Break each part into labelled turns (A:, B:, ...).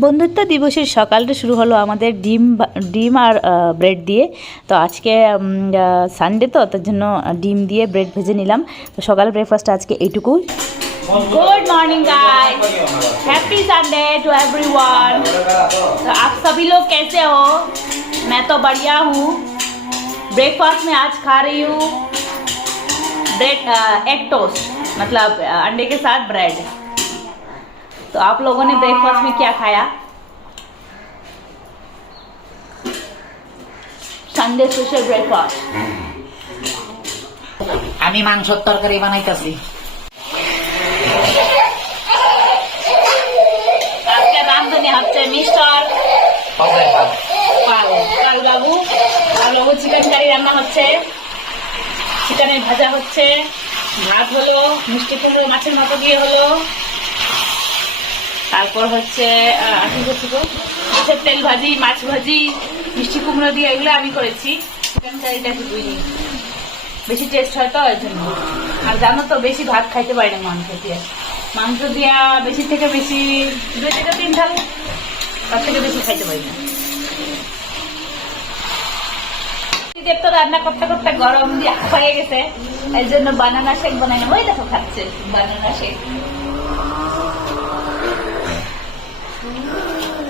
A: বন্ধুত্ব দিবসের সকালটা শুরু হলো আমাদের ডিম বা- ডিম আর ব্রেড দিয়ে তো আজকে সানডে তো তার জন্য ডিম দিয়ে ব্রেড ভেজে নিলাম তো সকাল ব্রেকফাস্ট আজকে এইটুকু good morning guys happy Sunday to everyone तो आप सभी लोग कैसे हो मैं तो बढ़िया हूँ ब्रेकफास्ट में आज खा रही हूँ ब्रेड एग टोस्ट मतलब अ, अंडे के साथ ब्रेड तो आप लोगों ने ब्रेकफास्ट में क्या खाया संडे स्पेशल ब्रेकफास्ट
B: আমি মাংসর তরকারি বানাইতেছি
A: আজকে রান্ধনি হচ্ছে মিস্টার পাল পাল বাবু পাল বাবু চিকেন কারি রান্না হচ্ছে চিকেনের ভাজা হচ্ছে ভাত হলো মিষ্টি কুমড়ো মাছের মতো দিয়ে হলো তারপর হচ্ছে মাছের তেল ভাজি, মাছ ভাজি, মিষ্টি কুমড়ো দিয়ে এগুলো আমি করেছি। চিকেন কারিটা শুধুই বেশি টেস্ট হয় তো, ওই জন্য। আর জানো তো, বেশি ভাত খাইতে পারি না মাংস দিয়ে। মাংস দিয়া বেশি থেকে বেশি, দুই থেকে তিন ঢাল, তার থেকে বেশি খাইতে পারি না। তো রান্না করতে করতে গরম দিয়ে হয়ে গেছে। এই জন্য বানানা শেক বানাই না ওই দেখো খাচ্ছে বানানা শেক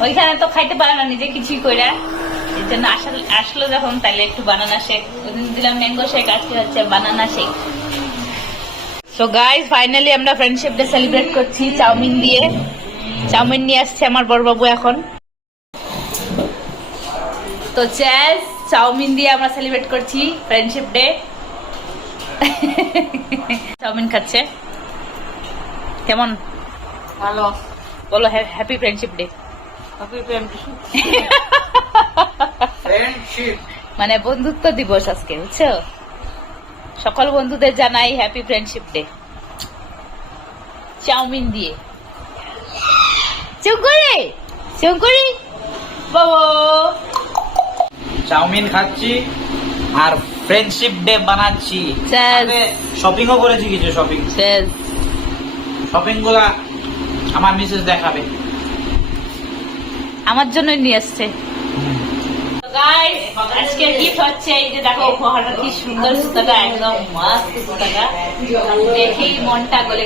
A: ওইখানে তো খাইতে পারে না নিজে কিছুই কইরা। জন্য আসলে আসলো যখন তাহলে একটু বানানা শেক ওদিন দিলাম ম্যাঙ্গো শেক আজকে হচ্ছে banana shake so guys finally আমরা ফ্রেন্ডশিপ ডে সেলিব্রেট করছি চাউমিন দিয়ে। চাউমিন নিয়ে আসছে আমার বড়বাবু এখন। তো চ্যাস চাউমিন দিয়ে আমরা সেলিব্রেট করছি ফ্রেন্ডশিপ ডে চাউমিন খাচ্ছে। কেমন?
B: ভালো।
A: বলো হ্যাপি ফ্রেন্ডশিপ ডে মানে বন্ধুত্ব দিবস আজকে বুঝছ? সকল বন্ধুদের জানাই হ্যাপি ফ্রেন্ডশিপ ডে চাউমিন দিয়ে। চুকুরি চুকুরি বাবু।
B: চাউমিন খাচ্ছি আর ফ্রেন্ডশিপ ডে বানাচ্ছি।
A: শেষ
B: শপিংও করেছি কিছু শপিং
A: শেষ
B: শপিংগুলা আমার মিসেস দেখাবে।
A: আমার জন্য নিয়ে আসছে। হচ্ছে দেখো কি সুন্দর একদম মনটা গলে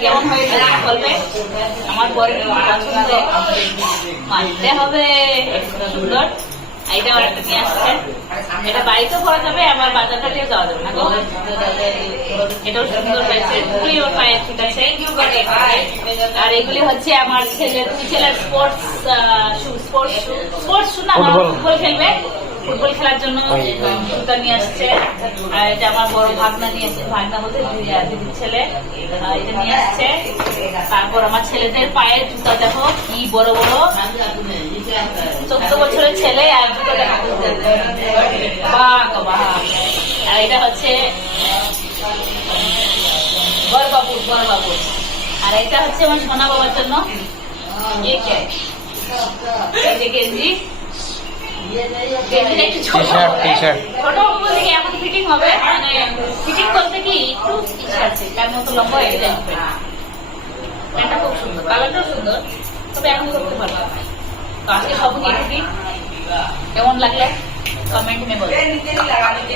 A: কেমন আমার হবে এইটা নিয়ে আসছে। এটা বাড়িতেও করা যাবে, আবার বাজারটা দিয়ে যাওয়া যাবে না গো? এটাও সুন্দর হয়েছে। দুটোই ওর পায়ে ঠিক আছে আর এগুলি হচ্ছে আমার ছেলে দুই ছেলের sports shoe sports shoe sports shoe না ফুটবল খেলবে। ফুটবল খেলার জন্য জুতা নিয়ে আসছে। আর এটা আমার বড় ভাগনা নিয়ে ভাগনা বলতে দিদি- দিদির ছেলে এটা নিয়ে আসছে। তারপর আমার ছেলেদের পায়ের জুতা দেখো কি বড় বড়। চোদ্দ বছরের ছেলে আর জুতো দেখো বাহ বাহ। আর এটা হচ্ছে বড়বাবু বড়বাবু আর এটা হচ্ছে আমার সোনা বাবার জন্য গেঞ্জি। ফিটিং হবে। মানে ফিটিং বলতে কি একটু আছে তার মতো লম্বা হয়ে খুব সুন্দর কালারটাও সুন্দর তবে এখন করতে পারব তো আজকে সব কেমন লাগল? কমেন্ট মে